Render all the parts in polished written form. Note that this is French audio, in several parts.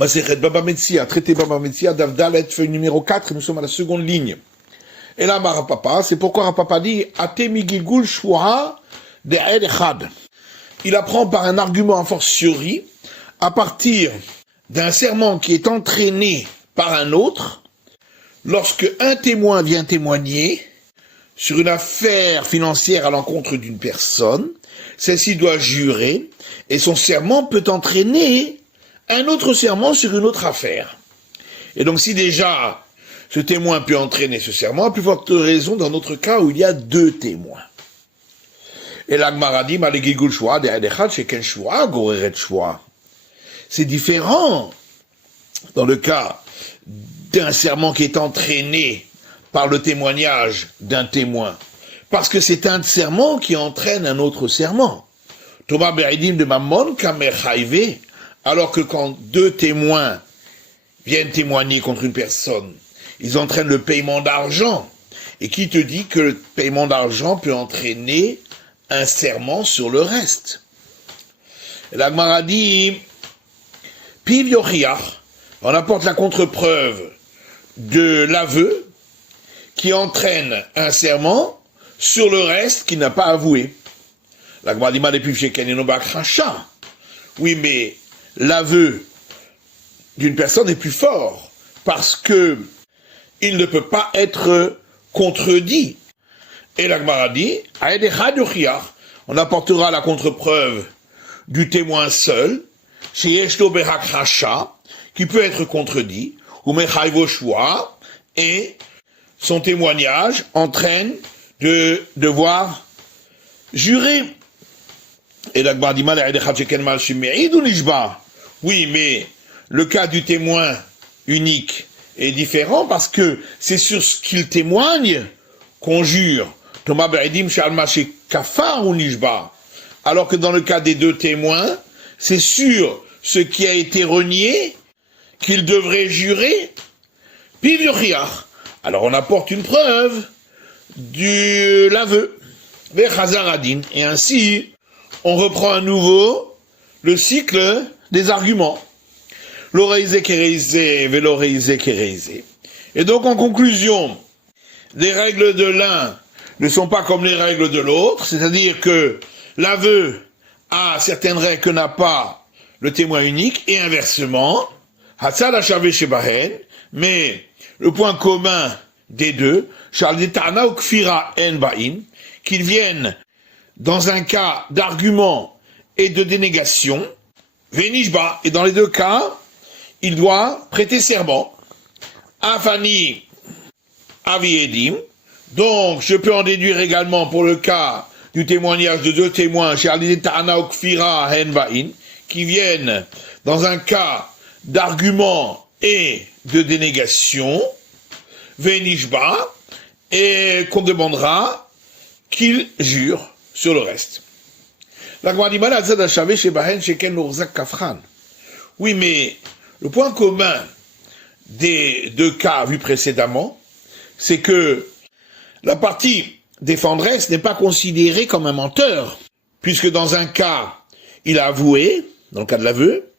Masechet Baba Metzia, traité Baba Metzia, Davdalet, feuille numéro 4, nous sommes à la seconde ligne. Et là, Rapapa, c'est pourquoi Rapapa dit, Atemi Gilgul Shua de Echad. Il apprend par un argument a fortiori, à partir d'un serment qui est entraîné par un autre, lorsque un témoin vient témoigner sur une affaire financière à l'encontre d'une personne, celle-ci doit jurer, et son serment peut entraîner un autre serment sur une autre affaire. Et donc si déjà ce témoin peut entraîner ce serment, à plus forte raison dans notre cas où il y a deux témoins. Et l'Agmara dit, c'est différent dans le cas d'un serment qui est entraîné par le témoignage d'un témoin, parce que c'est un serment qui entraîne un autre serment. Thomas Beridim de Mammon, Kamer Chayve, alors que quand deux témoins viennent témoigner contre une personne, ils entraînent le paiement d'argent. Et qui te dit que le paiement d'argent peut entraîner un serment sur le reste? La Gemara dit, Piv Yochiach, on apporte la contre-preuve de l'aveu qui entraîne un serment sur le reste qui n'a pas avoué. La Gemara dit, Piv Shekhen Racha. Oui, mais l'aveu d'une personne est plus fort parce que il ne peut pas être contredit. Et la Gemara dit, on apportera la contre-preuve du témoin seul, chez Yeshto Berak Racha, qui peut être contredit, ou Mechayvo Shua, et son témoignage entraîne de devoir jurer. Et la Gemara dit, oui, mais le cas du témoin unique est différent parce que c'est sur ce qu'il témoigne qu'on jure. Thomas Beridim Shalma chez Kafar ou Nishba. Alors que dans le cas des deux témoins, c'est sur ce qui a été renié qu'il devrait jurer. Piv Yochiach. Alors on apporte une preuve de l'aveu. Vechazaradin. Et ainsi, on reprend à nouveau le cycle des arguments. L'oreizé kéreizé, veloreizé kéreizé. Et donc, en conclusion, les règles de l'un ne sont pas comme les règles de l'autre, c'est-à-dire que l'aveu a certaines règles que n'a pas le témoin unique, et inversement, hatzal hachavé shebahen, mais le point commun des deux, shal detana ou kfira en ba'in, qu'ils viennent dans un cas d'argument et de dénégation, venishba, et dans les deux cas, il doit prêter serment. Afani aviedim. Donc, je peux en déduire également pour le cas du témoignage de deux témoins, qui viennent dans un cas d'argument et de dénégation, venishba, et qu'on demandera qu'ils jurent sur le reste. Oui, mais le point commun des deux cas vus précédemment, c'est que la partie défenderesse n'est pas considérée comme un menteur, puisque dans un cas, il a avoué, dans le cas de l'aveu,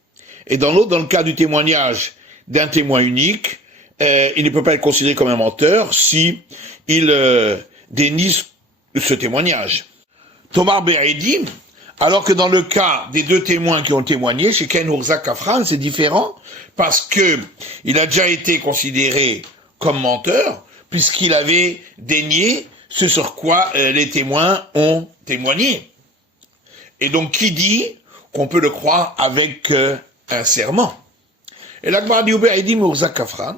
et dans l'autre, dans le cas du témoignage d'un témoin unique, il ne peut pas être considéré comme un menteur si il dénie ce témoignage. Thomas Beridim, alors que dans le cas des deux témoins qui ont témoigné, chez Ken Urzak Kafran, c'est différent, parce que il a déjà été considéré comme menteur, puisqu'il avait dénié ce sur quoi les témoins ont témoigné. Et donc, qui dit qu'on peut le croire avec un serment? Et l'Agmara dit Beridim Urzak Kafran,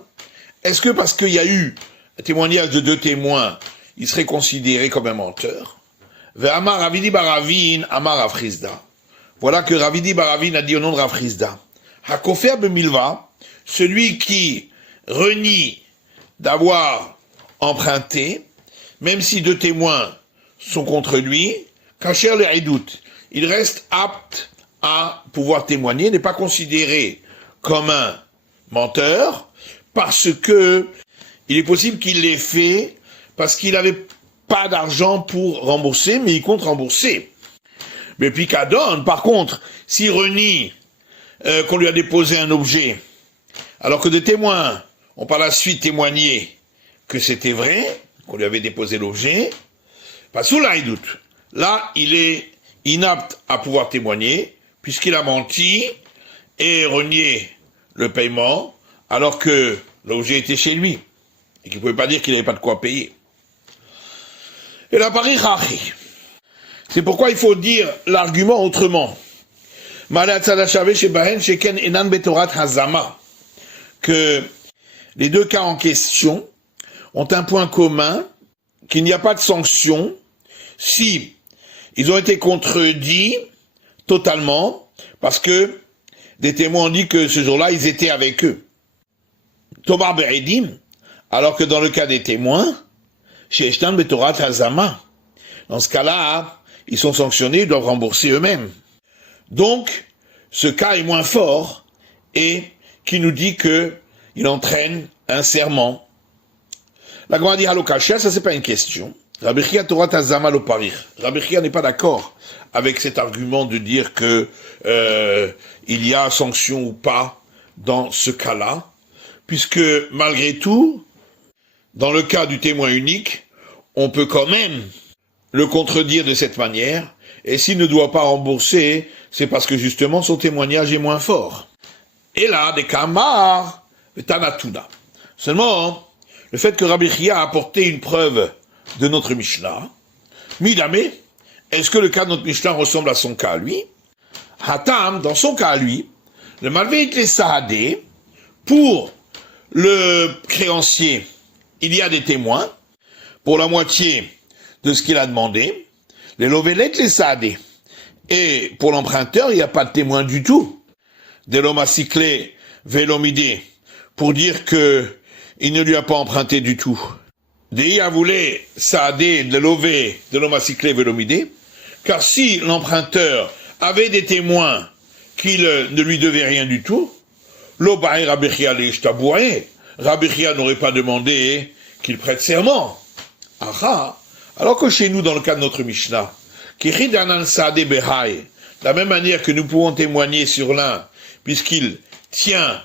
est-ce que parce qu'il y a eu un témoignage de deux témoins, il serait considéré comme un menteur? Ve'amar Ravidi Baravin, Amar Afrizda. Voilà que Ravidi Baravin a dit au nom de Afrizda. Hakofer Bemilva, celui qui renie d'avoir emprunté, même si deux témoins sont contre lui, Kacher le Hidout, il reste apte à pouvoir témoigner, n'est pas considéré comme un menteur, parce que il est possible qu'il l'ait fait parce qu'il avait pas d'argent pour rembourser, mais il compte rembourser. Mais Picadon, par contre, s'il renie qu'on lui a déposé un objet alors que des témoins ont par la suite témoigné que c'était vrai, qu'on lui avait déposé l'objet, pas sous là, il doute. Là, il est inapte à pouvoir témoigner, puisqu'il a menti et renié le paiement, alors que l'objet était chez lui, et qu'il ne pouvait pas dire qu'il n'avait pas de quoi payer. Et la pari rachi. C'est pourquoi il faut dire l'argument autrement. Que les deux cas en question ont un point commun, qu'il n'y a pas de sanction si ils ont été contredits totalement, parce que des témoins ont dit que ce jour-là, ils étaient avec eux. Tomar Beredim, alors que dans le cas des témoins, chez Eshtan Betorat Hazama, dans ce cas-là, ils sont sanctionnés, ils doivent rembourser eux-mêmes. Donc, ce cas est moins fort et qui nous dit que il entraîne un serment. La Gemara dit Halokashia, ça c'est pas une question. Rabbi Chia Torat Hazama lo parir. Rabbi Chia n'est pas d'accord avec cet argument de dire que il y a sanction ou pas dans ce cas-là, puisque malgré tout, dans le cas du témoin unique, on peut quand même le contredire de cette manière, et s'il ne doit pas rembourser, c'est parce que justement son témoignage est moins fort. Et là, des kamar, tanatuna. Seulement, le fait que Rabbi Chia a apporté une preuve de notre Mishnah, midame, est-ce que le cas de notre Mishnah ressemble à son cas à lui? Hatam, dans son cas à lui, le malveit les sahadé, pour le créancier, il y a des témoins, pour la moitié de ce qu'il a demandé, les lovelet les sahadé. Et pour l'emprunteur, il n'y a pas de témoin du tout. De l'homme à cycler, vélomidé, pour dire que il ne lui a pas emprunté du tout. Dei a voulu sahadé, de lové, de l'homme à cycler, vélomidé, car si l'emprunteur avait des témoins qu'il ne lui devait rien du tout, l'obaï Rabbi Chia l'ishtaboué, Rabbi Chia n'aurait pas demandé qu'il prête serment. Aha, alors que chez nous, dans le cas de notre Mishnah, de la même manière que nous pouvons témoigner sur l'un, puisqu'il tient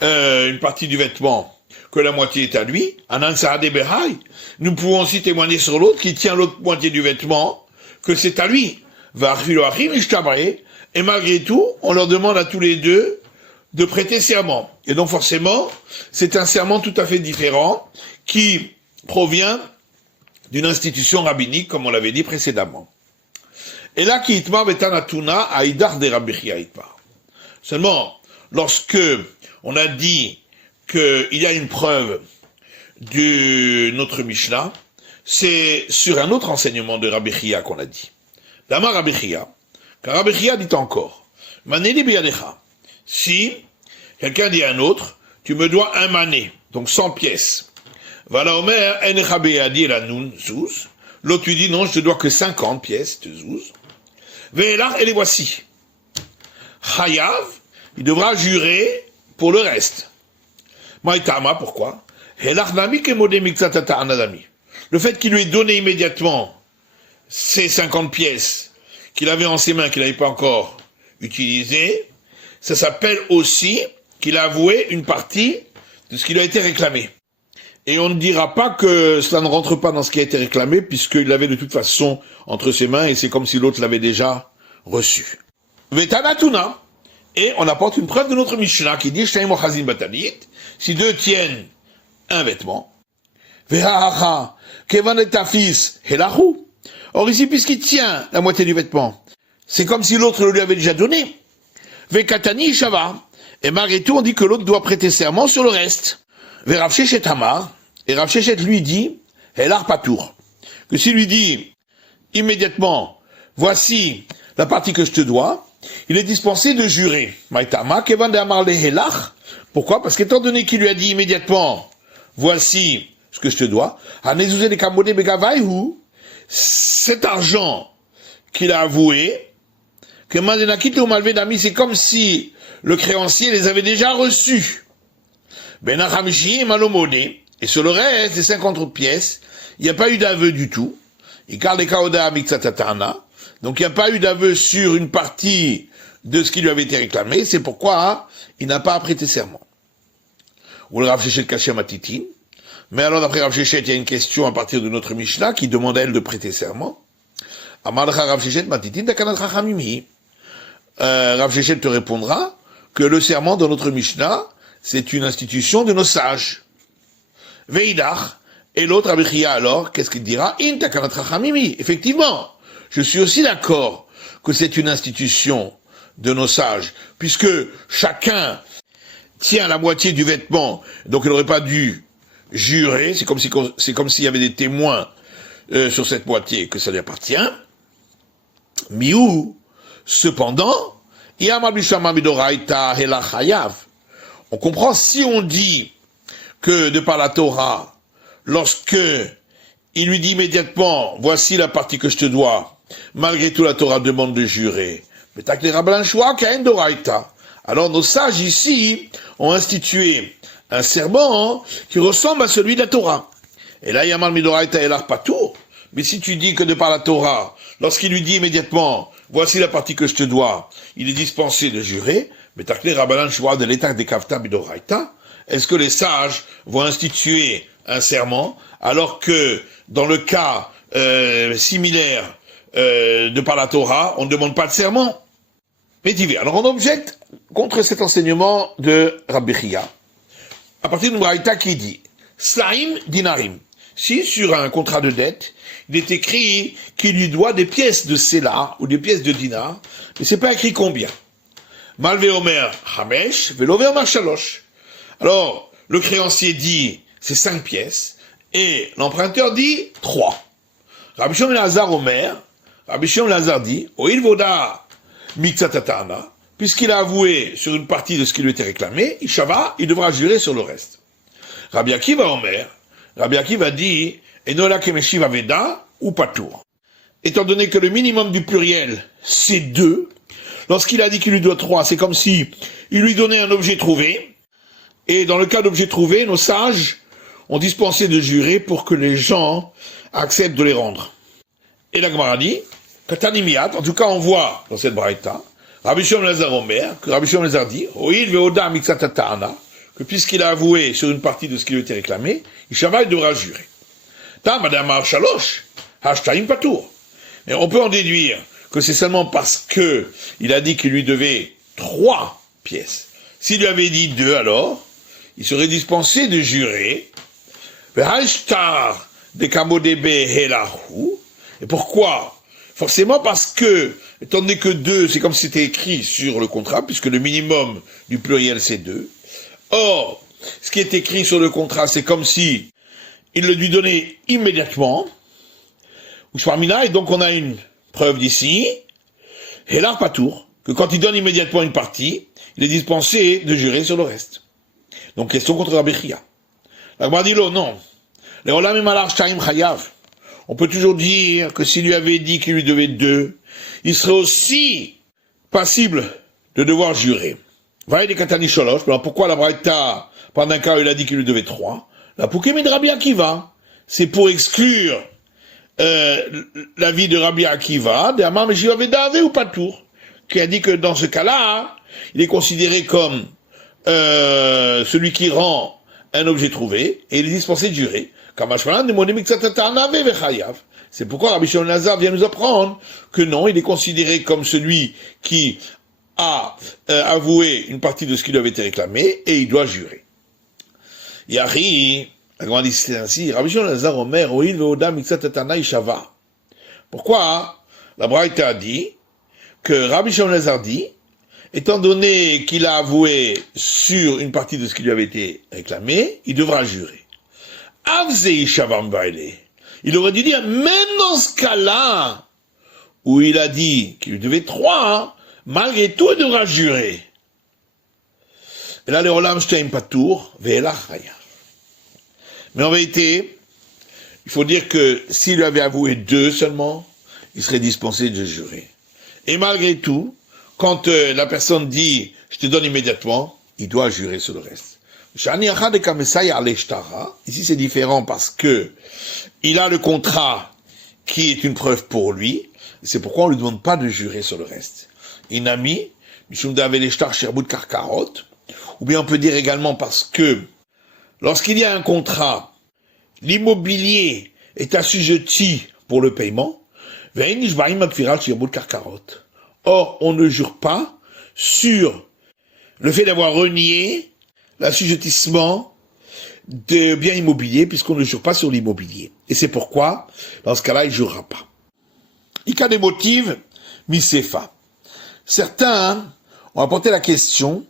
une partie du vêtement, que la moitié est à lui, nous pouvons aussi témoigner sur l'autre qui tient l'autre moitié du vêtement, que c'est à lui. Et malgré tout, on leur demande à tous les deux de prêter serment. Et donc forcément, c'est un serment tout à fait différent qui provient d'une institution rabbinique, comme on l'avait dit précédemment. Et là, qui itmar betanatuna aïdar de Rabbi Chia itmar. Seulement, lorsque on a dit qu'il y a une preuve de notre Mishnah, c'est sur un autre enseignement de Rabbi Chia qu'on a dit. D'Amar Rabbi Chia, car Rabbi Chia dit encore, maneli biyadecha, si quelqu'un dit à un autre, tu me dois un mané, donc 100 pièces. Vala omer enecha beyadi la nun zouz. L'autre lui dit non, je te dois que 50 pièces de zouz. Ve'elach, et les voici. Chayav, il devra jurer pour le reste. Maïtama, pourquoi? Elach nami kemode miksatata anadami. Le fait qu'il lui ait donné immédiatement ces 50 pièces qu'il avait en ses mains, qu'il n'avait pas encore utilisées, ça s'appelle aussi qu'il a avoué une partie de ce qui lui a été réclamé. Et on ne dira pas que cela ne rentre pas dans ce qui a été réclamé, puisqu'il l'avait de toute façon entre ses mains, et c'est comme si l'autre l'avait déjà reçu. Vetanatuna. Et on apporte une preuve de notre Mishnah qui dit Shneim ochazin batalit, si deux tiennent un vêtement, Vehahacha, kevan et tafis, helahu. Or ici, puisqu'il tient la moitié du vêtement, c'est comme si l'autre le lui avait déjà donné. Vekatani shava. Et malgré tout, on dit que l'autre doit prêter serment sur le reste. Rav Sheshet Amar, et Rav Sheshet lui dit, Elar Patour, que s'il lui dit immédiatement, voici la partie que je te dois, il est dispensé de jurer. Maïtama, Kevan de Amar le Helach. Pourquoi? Parce qu'étant donné qu'il lui a dit immédiatement, voici ce que je te dois, Hanezouze de Kamode Begavaihu, cet argent qu'il a avoué, que Mandenakit le Malvé d'Ami, c'est comme si le créancier les avait déjà reçus. Benachamishi et Malomodé. Et sur le reste des 50 autres pièces, il n'y a pas eu d'aveu du tout. Donc il n'y a pas eu d'aveu sur une partie de ce qui lui avait été réclamé. C'est pourquoi il n'a pas prêté serment. ou le Rav Sheshet Kaché Matitin. Mais alors, d'après Rav Sheshet, il y a une question à partir de notre Mishnah qui demande à elle de prêter serment. Amadcha Rav Sheshet Matitin Takanat Chachamim. Rav Sheshet te répondra que le serment dans notre Mishnah, c'est une institution de nos sages. Veidach. Et l'autre, Rabbi Chia, alors, qu'est-ce qu'il dira? In takanat chachamimi. Effectivement, je suis aussi d'accord que c'est une institution de nos sages, puisque chacun tient la moitié du vêtement, donc il n'aurait pas dû jurer, c'est comme s'il y avait des témoins sur cette moitié que ça lui appartient. Miou, cependant, on comprend si on dit que de par la Torah, lorsque il lui dit immédiatement, voici la partie que je te dois, malgré tout la Torah demande de jurer. Alors nos sages ici ont institué un serment qui ressemble à celui de la Torah. Et là, Yamal Midoraita et l'Arpatour. Mais si tu dis que de par la Torah, lorsqu'il lui dit immédiatement, voici la partie que je te dois, il est dispensé de jurer, mais Takle Rabbanan Shua de l'état de Kavta Midoraita, est-ce que les sages vont instituer un serment, alors que dans le cas similaire de par la Torah, on ne demande pas de serment? Mais divers. Alors on objecte contre cet enseignement de Rabbi Chia, à partir d'une braïta qui dit Slaim dinarim. Si sur un contrat de dette, il est écrit qu'il lui doit des pièces de Séla ou des pièces de dinar, mais c'est pas écrit combien. Malve Omer Hamesh, Velove Omer Shalosh. Alors, le créancier dit c'est 5 pièces, et l'emprunteur dit 3. Rabbi Shimon Lazar Omer, Rabbi Shimon Lazar dit, Oil Voda Miksatatana, puisqu'il a avoué sur une partie de ce qui lui était réclamé, Ishava, il devra jurer sur le reste. Rabbi Akiva Omer, Rabbi Akiva dit, Enola Kemeshiv Aveda ou Patour. Étant donné que le minimum du pluriel, c'est 2, lorsqu'il a dit qu'il lui doit 3, c'est comme si il lui donnait un objet trouvé, et dans le cas d'objet trouvé, nos sages ont dispensé de jurer pour que les gens acceptent de les rendre. Et la Gemara dit, Katanimiat, en tout cas on voit dans cette braïta, Rabbi Shimon Lazar Omer, que Rabbi Shimon Lazar dit, Oil veoda mixatatana, que puisqu'il a avoué sur une partie de ce qui lui était réclamé, Ishava il devra jurer. Ta madame Shalosh, hashtaim patour. Et on peut en déduire que c'est seulement parce que il a dit qu'il lui devait 3 pièces. S'il lui avait dit 2 alors, il serait dispensé de jurer. Et pourquoi? Forcément parce que, étant donné que 2, c'est comme si c'était écrit sur le contrat, puisque le minimum du pluriel c'est 2. Or, ce qui est écrit sur le contrat, c'est comme si il le lui donnait immédiatement. Et donc on a une preuve d'ici. Et là, pas tour, que quand il donne immédiatement une partie, il est dispensé de jurer sur le reste. Donc, question contre Rabbi Chia. La Gemara dit non. On peut toujours dire que s'il lui avait dit qu'il lui devait 2, il serait aussi passible de devoir jurer. Alors pourquoi la Braïta, pendant un cas où il a dit qu'il lui devait 3, la Poukémé de Rabbi Akiva, c'est pour exclure l'avis de Rabbi Akiva, de Amar Meshiva Vedave ou Patour, qui a dit que dans ce cas-là, il est considéré comme celui qui rend un objet trouvé, et il est dispensé de jurer. C'est pourquoi Rabbi Shimon Lazar vient nous apprendre que non, il est considéré comme celui qui a avoué une partie de ce qui lui avait été réclamé, et il doit jurer. Yari, la grande dit ainsi, Rabbi Shimon Lazar Omer, Oil veoda mixatatana ishava. Pourquoi la Braïta a dit que Rabbi Shimon Lazar dit, étant donné qu'il a avoué sur une partie de ce qui lui avait été réclamé, il devra jurer. Il aurait dû dire, même dans ce cas-là, où il a dit qu'il lui devait 3, malgré tout, il devra jurer. Et là, les Olam Shteim Patour, Ve'elach Chayav. Mais en vérité, il faut dire que s'il lui avait avoué 2 seulement, il serait dispensé de jurer. Et malgré tout, quand la personne dit « je te donne immédiatement », il doit jurer sur le reste. Ici c'est différent parce que il a le contrat qui est une preuve pour lui, c'est pourquoi on ne lui demande pas de jurer sur le reste. Inami, ou bien on peut dire également parce que lorsqu'il y a un contrat, l'immobilier est assujetti pour le paiement. Or, on ne jure pas sur le fait d'avoir renié l'assujettissement de biens immobiliers, puisqu'on ne jure pas sur l'immobilier. Et c'est pourquoi, dans ce cas-là, il ne jurera pas. Il y a des motifs, misefa. Certains ont apporté la question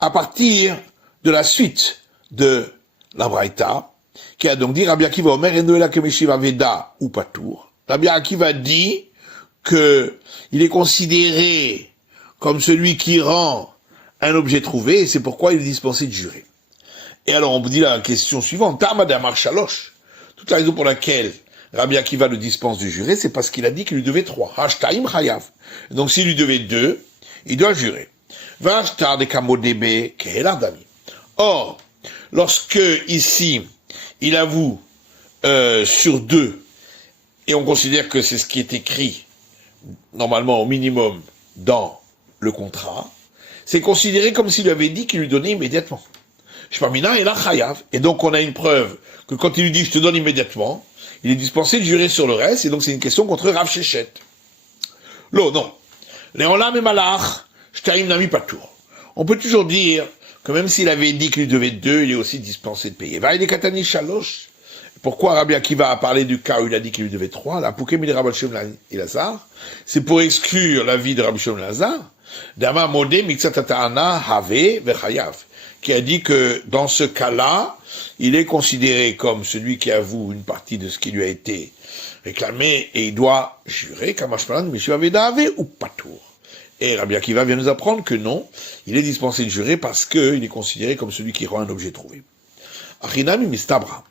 à partir de la suite de la Braïta, qui a donc dit Rabbi Akiva Omer Enoela Kemeshiva Veda ou Patour. Rabbi Akiva dit que il est considéré comme celui qui rend un objet trouvé, et c'est pourquoi il est dispensé de jurer. Et alors on vous dit la question suivante, Tamadamar Shalosh. Toute la raison pour laquelle Rabbi Akiva le dispense de jurer, c'est parce qu'il a dit qu'il lui devait 3. Hashtaim Chayav. Donc s'il lui devait 2, il doit jurer. Vashtar de Kamodebe Kehelardami. Or, lorsque ici, il avoue sur 2, et on considère que c'est ce qui est écrit, normalement au minimum, dans le contrat, c'est considéré comme s'il lui avait dit qu'il lui donnait immédiatement. Shpamina et la Chayav. Et donc on a une preuve que quand il lui dit je te donne immédiatement, il est dispensé de jurer sur le reste, et donc c'est une question contre Rav Shechet. Non. Léolam et Malach, Shtaim Nami Patour. On peut toujours dire que même s'il avait dit qu'il lui devait 2, il est aussi dispensé de payer. Va il est Katani Shalosh. Pourquoi Rabbi Akiva a parlé du cas où il a dit qu'il lui devait 3, la Poukem il Rabbi Shimon et Lazar, c'est pour exclure l'avis de Rabbi Shimon et Lazar, Dama Modé Mixatatana Have Vechayav, qui a dit que dans ce cas-là, il est considéré comme celui qui avoue une partie de ce qui lui a été réclamé et il doit jurer, Kamashmalan, Meshua Vedave ou Patour. Et Rabbi Akiva vient nous apprendre que non, il est dispensé de jurer parce qu'il est considéré comme celui qui rend un objet trouvé. Achinami Mistabra.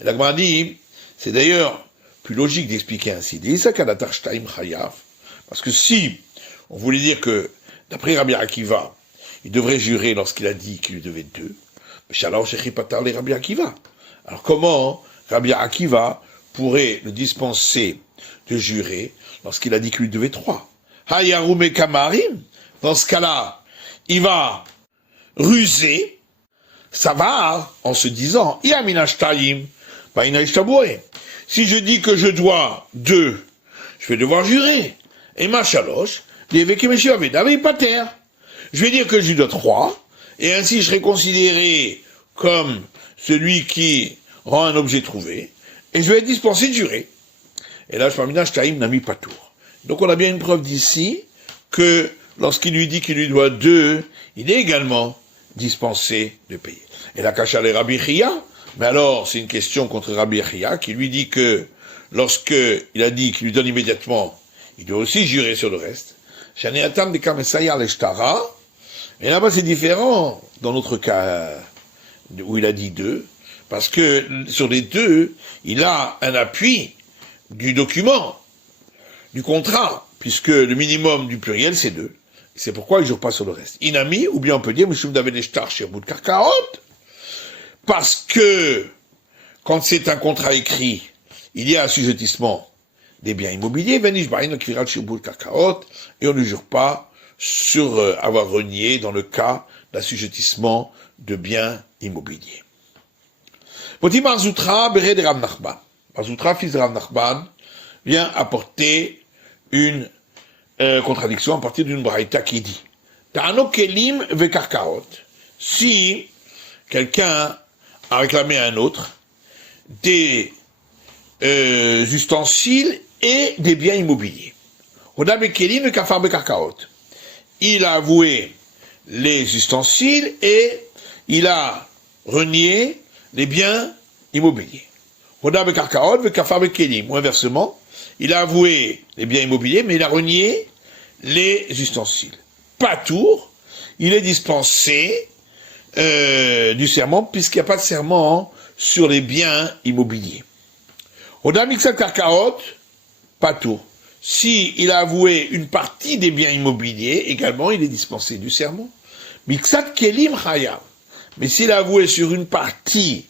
Et la Gemara dit, c'est d'ailleurs plus logique d'expliquer ainsi. Parce que si on voulait dire que, d'après Rabbi Akiva, il devrait jurer lorsqu'il a dit qu'il lui devait 2, alors comment Rabbi Akiva pourrait le dispenser de jurer lorsqu'il a dit qu'il lui devait 3? Hayarume Kamarim, dans ce cas-là, il va ruser, ça va en se disant, si je dis que je dois 2, je vais devoir jurer. Et ma chaloche, je vais dire que je lui dois 3, et ainsi je serai considéré comme celui qui rend un objet trouvé, et je vais être dispensé de jurer. Et là, je parle Shtaim Nami Patour. Donc on a bien une preuve d'ici que lorsqu'il lui dit qu'il lui doit 2, il est également dispensé de payer. Et la Kacha les Rabbi Chia, mais alors c'est une question contre Rabbi Chia qui lui dit que lorsque il a dit qu'il lui donne immédiatement, il doit aussi jurer sur le reste. Shaneatam de Kamesaya l'Eshtara, et là-bas c'est différent dans notre cas où il a dit 2, parce que sur les 2, il a un appui du document, du contrat, puisque le minimum du pluriel c'est 2. C'est pourquoi il ne jure pas sur le reste. Inami, ou bien on peut dire, Mishum David Eshtar Shirbout Karkaot, parce que quand c'est un contrat écrit, il y a assujettissement des biens immobiliers, et on ne jure pas sur avoir renié dans le cas d'assujettissement de biens immobiliers. Poti Marzoutra, Bere de Rav Nachman. Marzoutra, fils de Rav Nachman, vient apporter une contradiction à partir d'une braïta qui dit Ta'ano kelim vekarkaot. Si quelqu'un a réclamé à un autre des ustensiles et des biens immobiliers. Il a avoué les ustensiles et il a renié les biens immobiliers. Ou inversement, il a avoué les biens immobiliers, mais il a renié les ustensiles. Patour, il est dispensé du serment, puisqu'il n'y a pas de serment sur les biens immobiliers. Oda Mixat Karkaot, Patour. Si il a avoué une partie des biens immobiliers, également, il est dispensé du serment. Mixat Kelim Chayav. Mais s'il a avoué sur une partie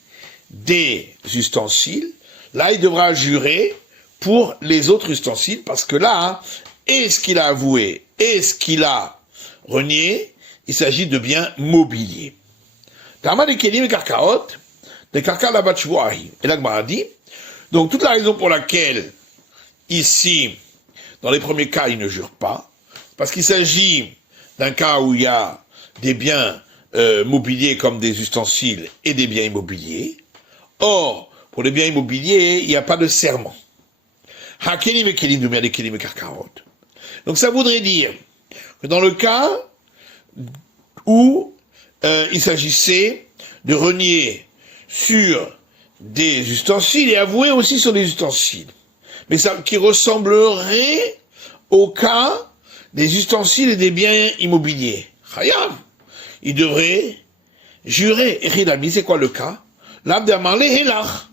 des ustensiles, là, il devra jurer pour les autres ustensiles, parce que là, et ce qu'il a avoué, et ce qu'il a renié, il s'agit de biens mobiliers. Tama de Kelim et Karkaot, de karka la batchouahi. Et l'Agmara dit, donc toute la raison pour laquelle, ici, dans les premiers cas, il ne jure pas, parce qu'il s'agit d'un cas où il y a des biens mobiliers comme des ustensiles et des biens immobiliers. Or, pour les biens immobiliers, il n'y a pas de serment. Donc ça voudrait dire que dans le cas où il s'agissait de renier sur des ustensiles et avouer aussi sur les ustensiles, mais ça qui ressemblerait au cas des ustensiles et des biens immobiliers. Chayav, il devrait jurer. Et Ridami, c'est quoi le cas? L'abdamarle helach.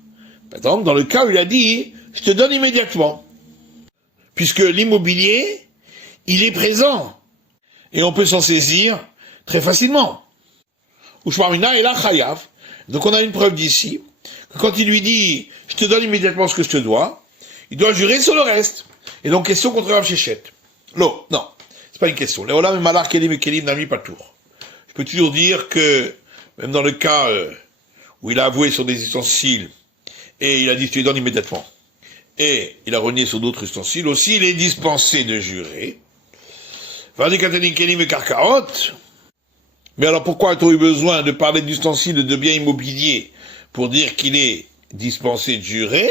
Par exemple, dans le cas où il a dit, je te donne immédiatement. Puisque l'immobilier, il est présent. Et on peut s'en saisir très facilement. Ushmarmina helach chayav. Donc on a une preuve d'ici, que quand il lui dit, je te donne immédiatement ce que je te dois, il doit jurer sur le reste. Et donc, question contre Rav Shechet. Non, c'est pas une question. Les olam et malar kelim et kelim n'ami pas tour. Je peux toujours dire que, même dans le cas où il a avoué sur des ustensiles, et il a dit, je te les donne immédiatement, et il a renié sur d'autres ustensiles, aussi il est dispensé de jurer. Vadi katenin kelim et karkaot. Mais alors pourquoi a-t-on eu besoin de parler d'ustensiles et de biens immobiliers pour dire qu'il est dispensé de jurer?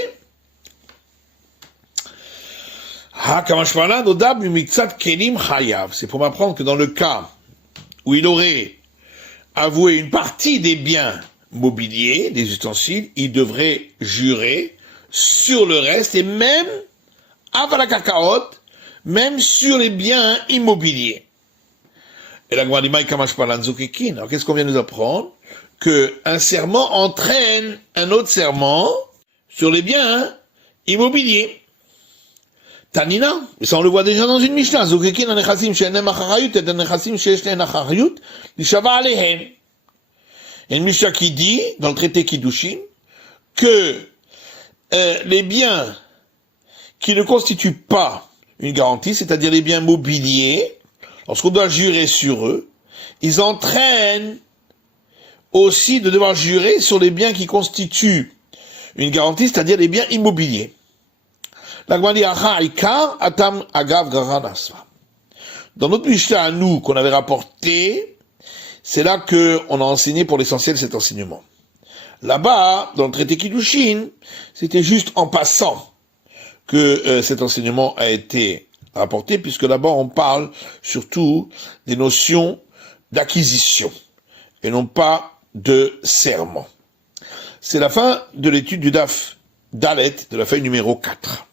C'est pour m'apprendre que dans le cas où il aurait avoué une partie des biens mobiliers, des ustensiles, il devrait jurer sur le reste et même, même sur les biens immobiliers. Et la Gouadima Kamashpalanzokekin. Alors qu'est-ce qu'on vient nous apprendre? Que un serment entraîne un autre serment sur les biens immobiliers. Tanina, et ça on le voit déjà dans une Mishnah. Zokekin anechassim she'enem acharayut et anechassim she'eshten acharayut lishava alehen. Il y a une Mishnah qui dit, dans le traité Kiddushin, que les biens qui ne constituent pas une garantie, c'est-à-dire les biens mobiliers, lorsqu'on doit jurer sur eux, ils entraînent aussi de devoir jurer sur les biens qui constituent une garantie, c'est-à-dire les biens immobiliers. Dans notre Mishnah à nous, qu'on avait rapporté, c'est là qu'on a enseigné pour l'essentiel cet enseignement. Là-bas, dans le traité Kiddushin, c'était juste en passant que cet enseignement a été rapporté, puisque là-bas on parle surtout des notions d'acquisition, et non pas de serment. C'est la fin de l'étude du Daf Dalet, de la feuille numéro 4.